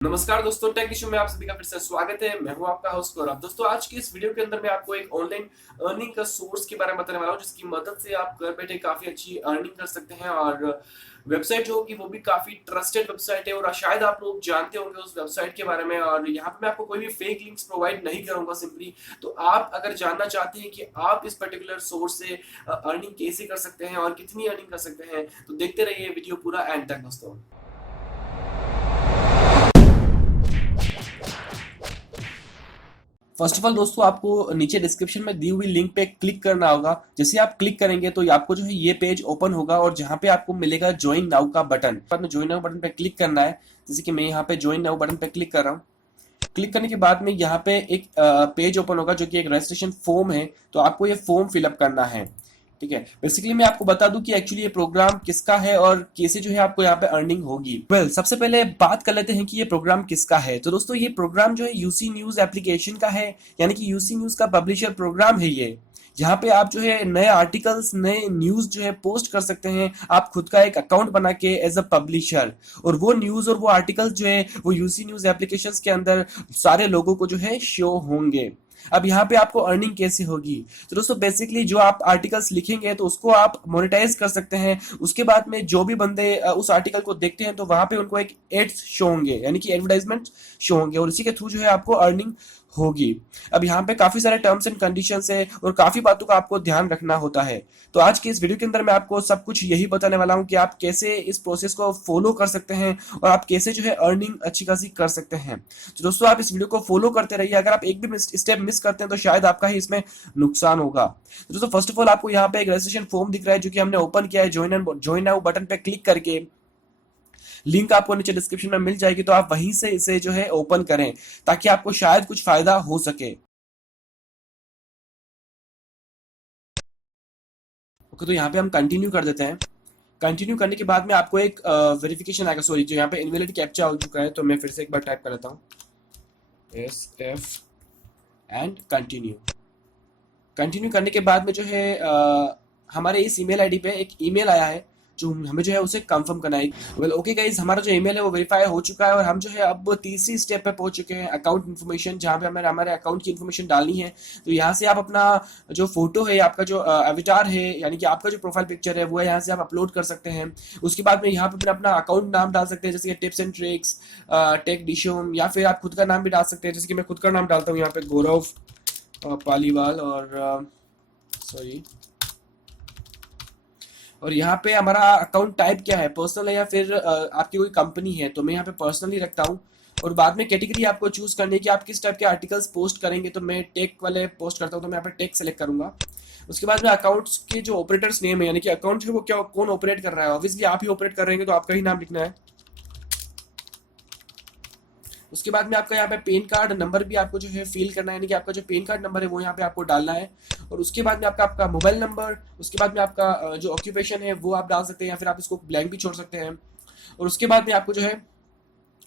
नमस्कार दोस्तों, take issue में आप सभी का फिर से स्वागत है। मैं हूं आपका होस्ट गौरव। दोस्तों, आज की इस वीडियो के अंदर मैं आपको एक ऑनलाइन अर्निंग का सोर्स के बारे में बताने वाला हूं, जिसकी मदद से आप घर बैठे काफी अच्छी अर्निंग कर सकते हैं। और वेबसाइट जो होगी वो भी काफी ट्रस्टेड वेबसाइट है, और शायद आप लोग जानते होंगे उस वेबसाइट के बारे में। और यहाँ पे मैं आपको कोई भी फेक लिंक्स प्रोवाइड नहीं करूंगा सिंपली। तो आप अगर जानना चाहते हैं कि आप इस पर्टिकुलर सोर्स से अर्निंग कैसे कर सकते हैं और कितनी अर्निंग कर सकते हैं, तो देखते रहिए वीडियो पूरा एंड तक दोस्तों। फर्स्ट ऑफ ऑल दोस्तों, आपको नीचे डिस्क्रिप्शन में दी हुई लिंक पे क्लिक करना होगा। जैसे आप क्लिक करेंगे तो आपको जो है ये पेज ओपन होगा, और जहां पे आपको मिलेगा ज्वाइन नाउ का बटन। बाद में ज्वाइन नाउ बटन पे क्लिक करना है। जैसे कि मैं यहाँ पे ज्वाइन नाउ बटन पे क्लिक कर रहा हूँ। क्लिक करने के बाद में यहाँ पे एक पेज ओपन होगा जो कि एक रजिस्ट्रेशन फॉर्म है। तो आपको ये फॉर्म फिलअप करना है। ठीक है, बेसिकली मैं आपको बता दूं कि एक्चुअली ये प्रोग्राम किसका है और कैसे जो है आपको यहाँ पे अर्निंग होगी। सबसे पहले बात कर लेते हैं कि ये प्रोग्राम किसका है। तो दोस्तों, ये प्रोग्राम जो है यूसी न्यूज एप्लीकेशन का है, यानी कि यूसी न्यूज का पब्लिशर प्रोग्राम है ये। जहाँ पे आप जो है नए आर्टिकल्स, नए न्यूज जो है पोस्ट कर सकते हैं, आप खुद का एक अकाउंट बना के एज अ पब्लिशर। और वो न्यूज और वो आर्टिकल्स जो है वो यूसी न्यूज एप्लीकेशंस के अंदर सारे लोगों को जो है शो होंगे। अब यहाँ पे आपको अर्निंग कैसे होगी? तो दोस्तों, बेसिकली जो आप आर्टिकल्स लिखेंगे तो उसको आप मोनेटाइज कर सकते हैं। उसके बाद में जो भी बंदे उस आर्टिकल को देखते हैं तो वहां पे उनको एक एड्स शो होंगे, यानी कि एडवर्टाइजमेंट शो होंगे, और इसी के थ्रू जो है आपको अर्निंग होगी। अब यहाँ पे काफी सारे टर्म्स एंड कंडीशंस है और काफी बातों का आपको ध्यान रखना होता है। तो आज के इस वीडियो के अंदर मैं आपको सब कुछ यही बताने वाला हूँ कि आप कैसे इस प्रोसेस को फॉलो कर सकते हैं और आप कैसे जो है अर्निंग अच्छी खासी कर सकते हैं। तो दोस्तों, आप इस वीडियो को फॉलो करते रहिए। अगर आप एक भी स्टेप मिस करते हैं तो शायद आपका ही इसमें नुकसान होगा। तो दोस्तों, फर्स्ट ऑफ ऑल आपको यहाँ पे एक रजिस्ट्रेशन फॉर्म दिख रहा है जो कि हमने ओपन किया है। ज्वाइन नाउ बटन पे क्लिक करके लिंक आपको नीचे डिस्क्रिप्शन में मिल जाएगी, तो आप वहीं से इसे जो है ओपन करें ताकि आपको शायद कुछ फायदा हो सके। ओके, तो यहाँ पे हम कंटिन्यू कर देते हैं। कंटिन्यू करने के बाद में आपको एक वेरिफिकेशन आएगा। सॉरी, जो यहाँ पे इनवैलिड कैप्चा हो चुका है, तो मैं फिर से एक बार टाइप कर लेता हूँ, SF एंड कंटिन्यू। कंटिन्यू करने के बाद में जो है हमारे इस ईमेल आईडी पे एक ईमेल आया है जो हमें जो है उसे कंफर्म करना है। वेल ओके गाइस, हमारा जो ईमेल है वो वेरीफाई हो चुका है और हम जो है अब तीसरी स्टेप पे पहुंच चुके हैं, अकाउंट इन्फॉर्मेशन, जहाँ पे हमें हमारे अकाउंट की इन्फॉर्मेशन डालनी है। तो यहाँ से आप अपना जो फोटो है, आपका जो अवतार है, यानी कि आपका जो प्रोफाइल पिक्चर है, वो है यहाँ से आप अपलोड कर सकते हैं। उसके बाद में यहाँ पे अपना अपना अकाउंट नाम डाल सकते हैं, जैसे कि टिप्स एंड ट्रिक्स, टेक डिशोम, या फिर आप खुद का नाम भी डाल सकते हैं। जैसे कि मैं खुद का नाम डालता हूँ यहाँ पे, गौरव पालीवाल। और सॉरी, और यहाँ पे हमारा अकाउंट टाइप क्या है, पर्सनल है या फिर आपकी कोई कंपनी है। तो मैं यहाँ पे पर्सनली रखता हूँ। और बाद में कैटेगरी आपको चूज करनी है कि आप किस टाइप के आर्टिकल्स पोस्ट करेंगे। तो मैं टेक वाले पोस्ट करता हूँ, तो मैं यहाँ पे टेक सेलेक्ट करूंगा। उसके बाद में अकाउंट्स के जो ऑपरेटर्स नेम है, यानी कि अकाउंट है वो क्या, कौन ऑपरेट कर रहा है, ऑब्वियसली आप ही ऑपरेट कर रहे हैं तो आपका ही नाम लिखना है। उसके बाद में आपका यहाँ पे पेन कार्ड नंबर भी आपको जो है फिल करना है, यानी कि आपका जो पेन कार्ड नंबर है वो यहाँ पे आपको डालना है। और उसके बाद में आपका आपका मोबाइल नंबर, उसके बाद में आपका जो ऑक्यूपेशन है वो आप डाल सकते हैं, या फिर आप इसको ब्लैंक भी छोड़ सकते हैं। और उसके बाद में आपको जो है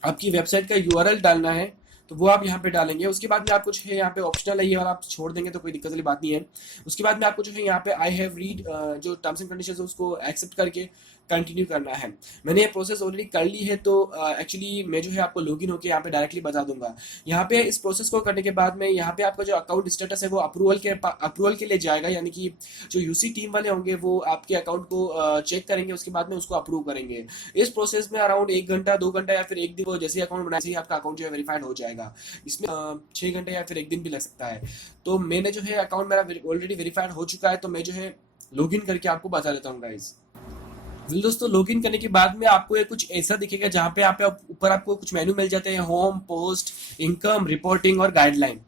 आपकी वेबसाइट का यूआरएल डालना है, तो वो आप यहाँ पे डालेंगे। उसके बाद में आप कुछ है यहाँ पे ऑप्शनल है, ये वाला आप छोड़ देंगे तो कोई दिक्कत वाली बात नहीं है। उसके बाद में आपको जो है यहाँ पे आई हैव रीड जो टर्म्स एंड कंडीशंस है उसको एक्सेप्ट करके कंटिन्यू करना है। मैंने ये प्रोसेस ऑलरेडी कर ली है, तो एक्चुअली मैं जो है आपको लॉगिन होकर यहाँ पे डायरेक्टली बता दूंगा। यहाँ पे इस प्रोसेस को करने के बाद में यहाँ पे आपका जो अकाउंट स्टेटस है वो अप्रूवल के लिए जाएगा, यानी कि जो यूसी टीम वाले होंगे वो आपके अकाउंट को चेक करेंगे, उसके बाद में उसको अप्रूव करेंगे। इस प्रोसेस में अराउंड 1 घंटा 2 घंटा या फिर एक दिन, जैसे अकाउंट बनाए ही आपका अकाउंट जो है वेरीफाइड हो जाएगा। इसमें 6 घंटे या फिर एक दिन भी लग सकता है। तो मैंने जो है अकाउंट मेरा ऑलरेडी वेरीफाइड हो चुका है, तो मैं जो है लॉगिन करके आपको बता देता हूँ गाइज। दोस्तों, लॉगिन करने के बाद में आपको ये कुछ ऐसा दिखेगा जहाँ पे आप ऊपर आपको कुछ मेनू मिल जाते हैं, होम, पोस्ट, इनकम, रिपोर्टिंग और गाइडलाइन।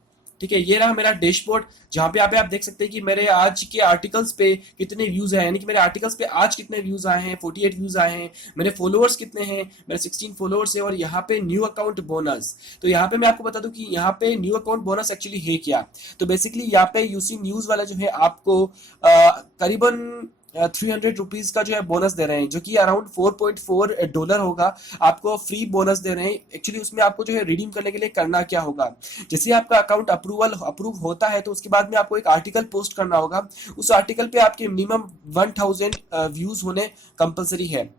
ठीक है, ये रहा मेरा डैशबोर्ड, जहाँ पे आप देख सकते हैं कि मेरे आज के आर्टिकल्स पे कितने व्यूज आए, यानी कि मेरे आर्टिकल्स पे आज कितने व्यूज आए हैं। 48 व्यूज आए हैं। मेरे फॉलोअर्स कितने हैं, मेरे 16 फॉलोअर्स है। और यहाँ पे न्यू अकाउंट बोनस, तो यहाँ पे मैं आपको बता दूं कि यहाँ पे न्यू अकाउंट बोनस एक्चुअली है क्या। तो बेसिकली यहाँ पे यूसी न्यूज वाला जो है आपको करीबन 300 रुपीज का जो है बोनस दे रहे हैं, जो कि अराउंड $4.4 होगा। आपको फ्री बोनस दे रहे हैं। एक्चुअली उसमें आपको जो है रिडीम करने के लिए करना क्या होगा, जैसे आपका अकाउंट अप्रूव होता है तो उसके बाद में आपको एक आर्टिकल पोस्ट करना होगा। उस आर्टिकल पे आपके मिनिमम 1000 व्यूज होने कंपलसरी है।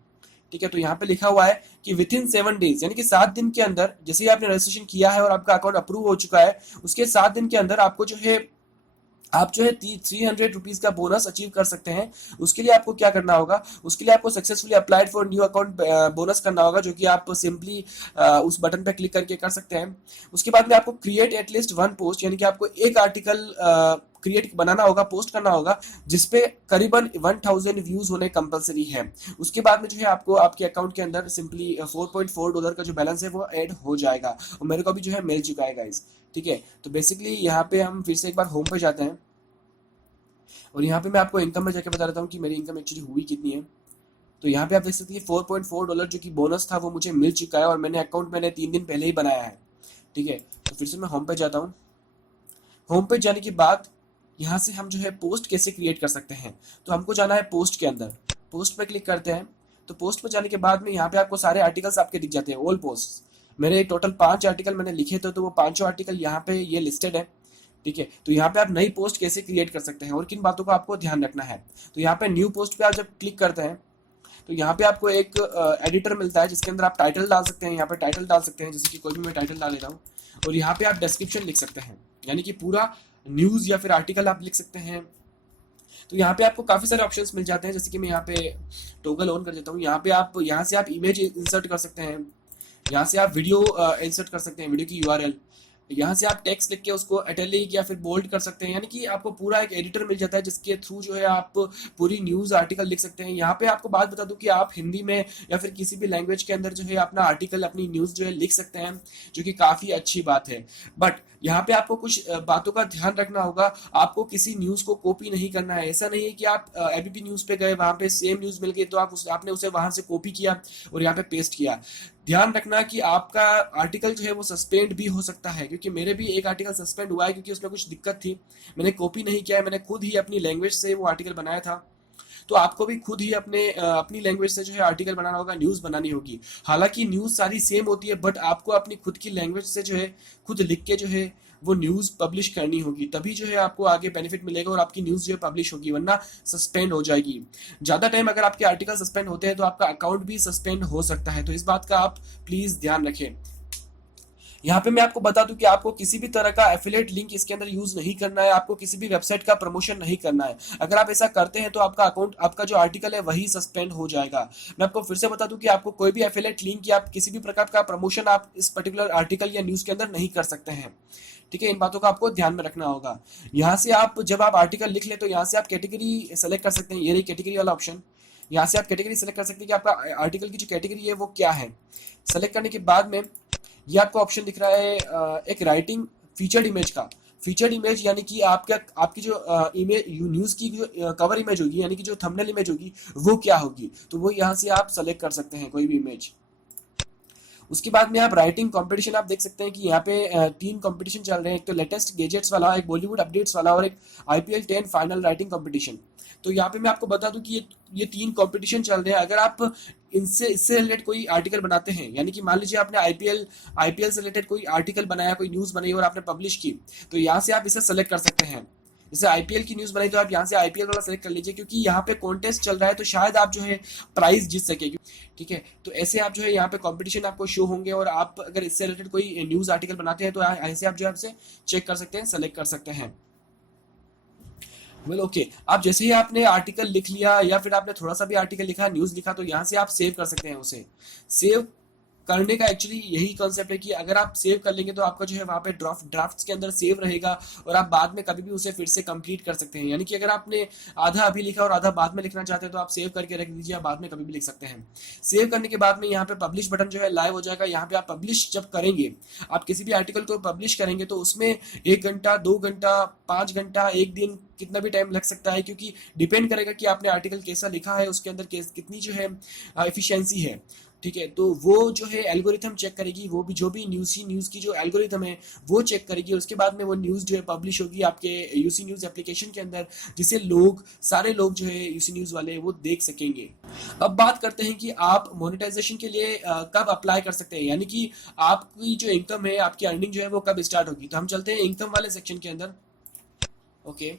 ठीक है, तो यहाँ पे लिखा हुआ है कि विद इन 7 डेज, यानी कि 7 दिन के अंदर, जैसे ही आपने रजिस्ट्रेशन किया है और आपका अकाउंट अप्रूव हो चुका है, उसके 7 दिन के अंदर आपको जो है आप जो है 300 रुपीज का बोनस अचीव कर सकते हैं। उसके लिए आपको क्या करना होगा, उसके लिए आपको successfully applied for new account bonus करना होगा, जो कि आप सिंपली उस बटन पे क्लिक करके कर सकते हैं। उसके बाद में आपको क्रिएट एटलीस्ट 1 पोस्ट, यानी कि आपको एक आर्टिकल क्रिएट बनाना होगा, पोस्ट करना होगा, जिसपे करीबन 1000 व्यूज होने कंपलसरी है। उसके बाद में जो है आपको आपके अकाउंट के अंदर सिंपली $4.4 का जो बैलेंस है वो ऐड हो जाएगा, और मेरे को अभी जो है मिल चुका है गाइज। ठीक है, तो बेसिकली यहाँ पे हम फिर से एक बार होम पे जाते हैं, और यहाँ पे मैं आपको इनकम में जाके बता देता हूँ कि मेरी इनकम एक्चुअली हुई कितनी है। तो यहाँ पे आप देख सकते हैं $4.4 जो कि बोनस था वो मुझे मिल चुका है, और मैंने 3 दिन पहले ही बनाया है। ठीक है, तो फिर से मैं होम पे जाता हूँ। होम पे जाने के बाद यहाँ से हम जो है पोस्ट कैसे क्रिएट कर सकते हैं, तो हमको जाना है पोस्ट के अंदर। पोस्ट पे क्लिक करते हैं, तो पोस्ट पे जाने के बाद में यहाँ पे आपको सारे आर्टिकल्स आपके दिख जाते हैं, ऑल पोस्ट। मेरे टोटल 5 आर्टिकल मैंने लिखे थे, तो वो 5 आर्टिकल यहाँ पे ये लिस्टेड है। ठीक है, तो यहाँ पे आप नई पोस्ट कैसे क्रिएट कर सकते हैं और किन बातों को आपको ध्यान रखना है। तो यहाँ पे न्यू पोस्ट पे आप जब क्लिक करते हैं, तो यहाँ पे आपको एक एडिटर मिलता है, जिसके अंदर आप टाइटल डाल सकते हैं। यहाँ पे टाइटल डाल सकते हैं, जैसे कि कोई भी मैं टाइटल डाल लेता हूँ, और यहाँ पे आप डिस्क्रिप्शन लिख सकते हैं, यानी कि पूरा न्यूज़ या फिर आर्टिकल आप लिख सकते हैं। तो यहाँ पे आपको काफ़ी सारे ऑप्शंस मिल जाते हैं, जैसे कि मैं यहाँ पे टोगल ऑन कर देता हूँ। यहाँ से आप इमेज इंसर्ट कर सकते हैं, यहाँ से आप वीडियो इंसर्ट कर सकते हैं, वीडियो की यूआरएल। यहाँ से आप टेक्स्ट लिख के उसको इटैलिक या फिर बोल्ड कर सकते हैं, यानी कि आपको पूरा एक एडिटर मिल जाता है, जिसके थ्रू जो है आप पूरी न्यूज़ आर्टिकल लिख सकते हैं। यहाँ पे आपको बात बता दूं कि आप हिंदी में या फिर किसी भी लैंग्वेज के अंदर जो है अपना आर्टिकल, अपनी न्यूज़ जो है लिख सकते हैं, जो कि काफ़ी अच्छी बात है। बट यहाँ पे आपको कुछ बातों का ध्यान रखना होगा। आपको किसी न्यूज़ को कॉपी नहीं करना है। ऐसा नहीं है कि आप एबीपी न्यूज़ पे गए, वहाँ पे सेम न्यूज़ मिल गई, तो आपने उसे वहाँ से कॉपी किया और यहाँ पे पेस्ट किया। ध्यान रखना कि आपका आर्टिकल जो है वो सस्पेंड भी हो सकता है, क्योंकि मेरे भी एक आर्टिकल सस्पेंड हुआ है, क्योंकि उसमें कुछ दिक्कत थी। मैंने कॉपी नहीं किया है, मैंने खुद ही अपनी लैंग्वेज से वो आर्टिकल बनाया था। तो आपको भी खुद ही अपनी लैंग्वेज से जो है आर्टिकल बनाना होगा, न्यूज़ बनानी होगी। हालांकि न्यूज़ सारी सेम होती है, बट आपको अपनी खुद की लैंग्वेज से जो है खुद लिख के जो है वो न्यूज़ पब्लिश करनी होगी, तभी जो है आपको आगे बेनिफिट मिलेगा और आपकी न्यूज़ जो है पब्लिश होगी, वरना सस्पेंड हो जाएगी। ज़्यादा टाइम अगर आपके आर्टिकल सस्पेंड होते हैं तो आपका अकाउंट भी सस्पेंड हो सकता है, तो इस बात का आप प्लीज़ ध्यान रखें। यहाँ पे मैं आपको बता दूं कि आपको किसी भी तरह का एफिलिएट लिंक इसके अंदर यूज नहीं करना है, आपको किसी भी वेबसाइट का प्रमोशन नहीं करना है। अगर आप ऐसा करते हैं तो आपका अकाउंट, आपका जो आर्टिकल है वही सस्पेंड हो जाएगा। मैं आपको फिर से बता दूं कि आपको कोई भी एफिलिएट लिंक या किसी भी प्रकार का प्रमोशन आप इस पर्टिकुलर आर्टिकल या न्यूज के अंदर नहीं कर सकते हैं। ठीक है, इन बातों का आपको ध्यान में रखना होगा। यहाँ से आप जब आप आर्टिकल लिख ले, तो यहाँ से आप कैटेगरी सेलेक्ट कर सकते हैं, ये रही कैटेगरी वाला ऑप्शन। यहाँ से आप कैटेगरी सेलेक्ट कर सकते हैं कि आपका आर्टिकल की जो कैटेगरी है वो क्या है। सेलेक्ट करने के बाद में ये आपको ऑप्शन दिख रहा है एक राइटिंग फीचर्ड इमेज का। फीचर्ड इमेज यानी कि आपकी जो इमेज न्यूज़ की जो कवर इमेज होगी, यानी कि जो थंबनेल इमेज होगी, वो क्या होगी, तो वो यहाँ से आप सेलेक्ट कर सकते हैं कोई भी इमेज। उसके बाद में आप राइटिंग कंपटीशन आप देख सकते हैं कि यहाँ पे 3 कंपटीशन चल रहे हैं, एक तो लेटेस्ट गैजेट्स वाला, एक बॉलीवुड अपडेट्स वाला, और एक आईपीएल 10 फाइनल राइटिंग कंपटीशन। तो यहाँ पे मैं आपको बता दूं कि ये 3 कंपटीशन चल रहे हैं। अगर आप इससे रिलेटेड कोई आर्टिकल बनाते हैं, यानी कि मान लीजिए आपने आईपीएल से रिलेटेड कोई आर्टिकल बनाया, कोई न्यूज़ बनाई और आपने पब्लिश की, तो यहाँ से आप इसे सेलेक्ट कर सकते हैं। जैसे आईपीएल की न्यूज़ बनाई तो आप यहाँ से आईपीएल वाला सेलेक्ट कर लीजिए, क्योंकि यहाँ पे कॉन्टेस्ट चल रहा है, तो शायद आप जो है प्राइज जीत सके। ठीक है, तो ऐसे आप जो है यहाँ पे कंपटीशन आपको शो होंगे, और आप अगर इससे रिलेटेड कोई न्यूज़ आर्टिकल बनाते हैं तो ऐसे आप जो है आपसे चेक कर सकते हैं, सेलेक्ट कर सकते हैं। वेल ओके, आप जैसे ही आपने आर्टिकल लिख लिया या फिर आपने थोड़ा सा भी आर्टिकल लिखा, न्यूज़ लिखा, तो यहाँ से आप सेव कर सकते हैं उसे। सेव करने का एक्चुअली यही कॉन्सेप्ट है कि अगर आप सेव कर लेंगे तो आपका जो है वहाँ पे ड्राफ्ट्स के अंदर सेव रहेगा, और आप बाद में कभी भी उसे फिर से कंप्लीट कर सकते हैं। यानी कि अगर आपने आधा अभी लिखा और आधा बाद में लिखना चाहते हैं, तो आप सेव करके रख दीजिए, आप बाद में कभी भी लिख सकते हैं। सेव करने के बाद में यहाँ पे पब्लिश बटन जो है लाइव हो जाएगा। यहाँ पे आप पब्लिश जब करेंगे, आप किसी भी आर्टिकल को पब्लिश करेंगे, तो उसमें 1 घंटा, 2 घंटा, 5 घंटा, 1 दिन, कितना भी टाइम लग सकता है, क्योंकि डिपेंड करेगा कि आपने आर्टिकल कैसा लिखा है, उसके अंदर कितनी जो है एफिशिएंसी है। ठीक है, तो वो जो है एल्गोरिथम चेक करेगी, वो भी जो भी न्यूज़ की जो एल्गोरिथम है वो चेक करेगी। उसके बाद में वो न्यूज़ जो है पब्लिश होगी आपके यूसी न्यूज़ एप्लीकेशन के अंदर, जिसे सारे लोग जो है यूसी न्यूज़ वाले वो देख सकेंगे। अब बात करते हैं कि आप मोनेटाइजेशन के लिए कब अप्लाई कर सकते हैं, यानी कि आपकी जो इनकम है, आपकी अर्निंग जो है वो कब स्टार्ट होगी। तो हम चलते हैं इनकम वाले सेक्शन के अंदर। ओके,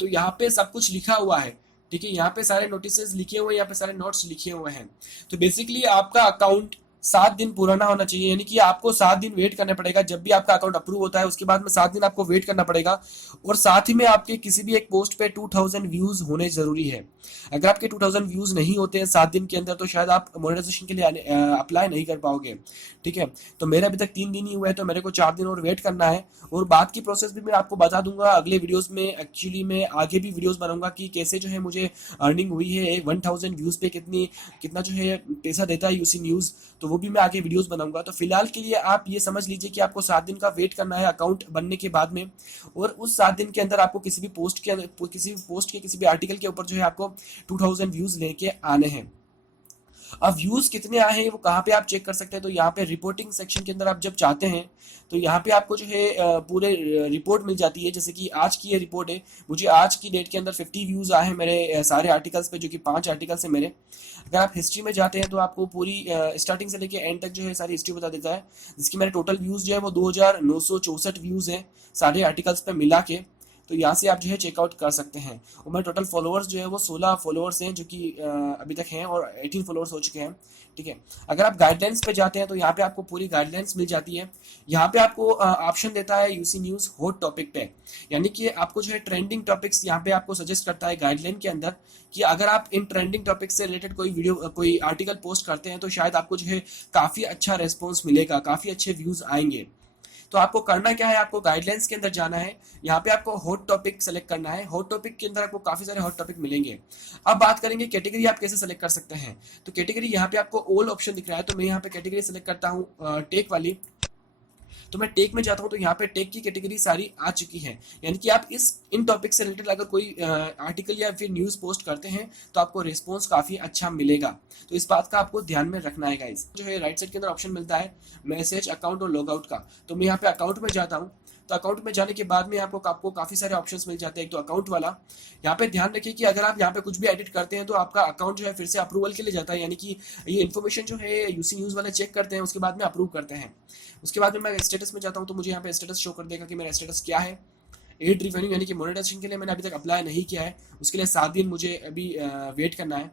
तो यहाँ पे सब कुछ लिखा हुआ है। ठीक है, यहाँ पे सारे नोटिसेस लिखे हुए हैं, यहाँ पे सारे नोट्स लिखे हुए हैं। तो बेसिकली आपका अकाउंट 7 दिन पुराना होना चाहिए, यानी कि आपको 7 दिन वेट करना पड़ेगा। जब भी आपका अकाउंट अप्रूव होता है उसके बाद में 7 दिन आपको वेट करना पड़ेगा। और साथ ही में आपके किसी भी एक पोस्ट पे 2000 व्यूज होने जरूरी है। अगर आपके 2000 व्यूज नहीं होते हैं 7 दिन के अंदर तो शायद आप मोनेटाइजेशन के लिए अप्लाई नहीं कर पाओगे। ठीक है, तो मेरे अभी तक 3 दिन ही हुए हैं, तो मेरे को 4 दिन और वेट करना है। और बात की प्रोसेस भी मैं आपको बता दूंगा अगले वीडियोस में। एक्चुअली मैं आगे भी वीडियोस बनाऊंगा कि कैसे जो है मुझे अर्निंग हुई है 1000 व्यूज पे कितना जो है पैसा देता है यूसी न्यूज, तो वो भी मैं आगे वीडियोस बनाऊंगा। तो फिलहाल के लिए आप ये समझ लीजिए कि आपको 7 दिन का वेट करना है अकाउंट बनने के बाद में। और उस 7 दिन के अंदर आपको किसी भी पोस्ट के किसी भी आर्टिकल के ऊपर जो है आपको 2000 व्यूज लेके आने हैं। अब व्यूज कितने आए हैं वो कहाँ पे आप चेक कर सकते हैं, तो यहाँ पे रिपोर्टिंग सेक्शन के अंदर आप जब चाहते हैं तो यहाँ पे आपको जो है पूरे रिपोर्ट मिल जाती है। जैसे कि आज की ये रिपोर्ट है, मुझे आज की डेट के अंदर 50 व्यूज आए हैं मेरे सारे आर्टिकल्स पे, जो कि 5 आर्टिकल्स हैं मेरे। अगर आप हिस्ट्री में जाते हैं तो आपको पूरी स्टार्टिंग से लेके एंड तक जो है सारी हिस्ट्री बता देता है, जिसकी मेरे टोटल व्यूज जो है वो 2964 व्यूज हैं सारे आर्टिकल्स पे मिला के। तो यहाँ से आप जो है चेकआउट कर सकते हैं। और मेरे टोटल फॉलोअर्स जो है वो 16 फॉलोअर्स हैं, जो कि अभी तक हैं, और 18 फॉलोअर्स हो चुके हैं। ठीक है, अगर आप गाइडलाइंस पे जाते हैं तो यहाँ पे आपको पूरी गाइडलाइंस मिल जाती है। यहाँ पे आपको ऑप्शन देता है यूसी न्यूज़ हॉट टॉपिक पे, यानी कि आपको जो है ट्रेंडिंग टॉपिक्स यहाँ पे आपको सजेस्ट करता है गाइडलाइन के अंदर, कि अगर आप इन ट्रेंडिंग टॉपिक से रिलेटेड कोई आर्टिकल पोस्ट करते हैं तो शायद आपको जो है काफ़ी अच्छा रेस्पॉन्स मिलेगा, काफ़ी अच्छे व्यूज़ आएंगे। तो आपको करना क्या है, आपको गाइडलाइंस के अंदर जाना है। यहाँ पे आपको हॉट टॉपिक सेलेक्ट करना है। हॉट टॉपिक के अंदर आपको काफी सारे हॉट टॉपिक मिलेंगे। अब बात करेंगे कैटेगरी आप कैसे सेलेक्ट कर सकते हैं। तो कैटेगरी यहाँ पे आपको ऑल ऑप्शन दिख रहा है, तो मैं यहाँ पे कैटेगरी सेलेक्ट करता हूँ टेक वाली। तो मैं टेक में जाता हूँ तो यहाँ पे टेक की कैटेगरी सारी आ चुकी है, यानी कि आप इन टॉपिक से रिलेटेड अगर कोई आर्टिकल या फिर न्यूज़ पोस्ट करते हैं तो आपको रिस्पॉन्स काफ़ी अच्छा मिलेगा। तो इस बात का आपको ध्यान में रखना है गाइस। जो है राइट साइड के अंदर ऑप्शन मिलता है मैसेज, अकाउंट और लॉग आउट का। तो मैं यहाँ पे अकाउंट में जाता हूँ। तो अकाउंट में जाने के बाद में आपको काफ़ी सारे ऑप्शंस मिल जाते हैं। एक तो अकाउंट वाला, यहाँ पे ध्यान रखिए कि अगर आप यहाँ पे कुछ भी एडिट करते हैं तो आपका अकाउंट जो है फिर से अप्रूवल के लिए जाता है, यानी कि ये इन्फॉर्मेशन जो है यूसी न्यूज़ वाले चेक करते हैं, उसके बाद में अप्रूव करते हैं। उसके बाद में मैं स्टेटस में जाता हूँ तो मुझे यहाँ पे स्टेटस शो कर देगा कि मेरा स्टेटस क्या है। एड रिवेन्यू यानी कि मोनेटाइजेशन के लिए मैंने अभी तक अप्लाई नहीं किया है, उसके लिए 7 दिन मुझे अभी वेट करना है।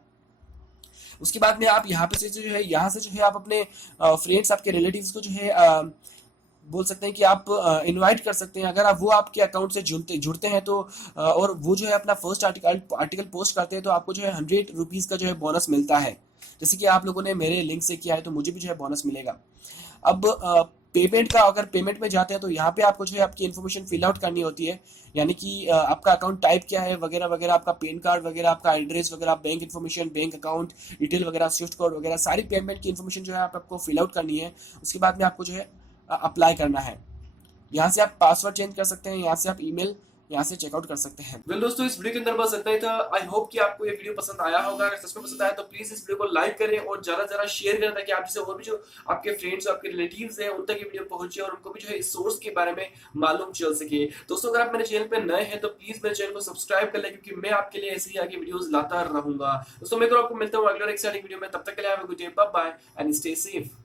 उसके बाद में आप यहाँ पे से जो है आप अपने फ्रेंड्स, आपके रिलेटिव्स को जो है बोल सकते हैं कि आप इनवाइट कर सकते हैं। अगर आप वो आपके अकाउंट से जुड़ते हैं तो और वो जो है अपना फर्स्ट आर्टिकल पोस्ट करते हैं तो आपको जो है 100 रुपीज़ का जो है बोनस मिलता है। जैसे कि आप लोगों ने मेरे लिंक से किया है तो मुझे भी जो है बोनस मिलेगा। अब पेमेंट का, अगर पेमेंट में जाते हैं तो यहाँ पे आपको जो है आपकी इन्फॉर्मेशन फिल आउट करनी होती है, यानी कि आपका अकाउंट टाइप क्या है वगैरह वगैरह, आपका पैन कार्ड वगैरह, आपका एड्रेस वगैरह, bank information, bank account detail वगैरह, स्विफ्ट कोड वगैरह, सारी पेमेंट की इन्फॉर्मेशन जो है आपको फिल आउट करनी है। उसके बाद में आपको जो है अप्लाई करना है। यहाँ से आप पासवर्ड चेंज कर सकते हैं, यहाँ से आप ईमेल यहाँ से चेकआउट कर सकते हैं। वेल दोस्तों, इस वीडियो के अंदर बस इतना ही था। आई होप कि आपको ये वीडियो पसंद आया होगा। अगर सच में पसंद आया तो प्लीज इस वीडियो को लाइक करें और ज्यादा से ज्यादा शेयर करें, ताकि आप जैसे और भी जो आपके फ्रेंड्स, आपके रिलेटिव्स हैं उन तक ये वीडियो पहुंचे और उनको भी जो है इस सोर्स के बारे में मालूम चल सके। दोस्तों, अगर आप मेरे चैनल पे नए हैं तो प्लीज मेरे चैनल को सब्सक्राइब कर लें, क्योंकि मैं आपके लिए ऐसे ही आगे वीडियोस लाता रहूंगा। दोस्तों, मैं तो आपको मिलता हूँ अगले एक्साइटिंग वीडियो में। तब तक के लिए have a good day, bye bye and stay safe.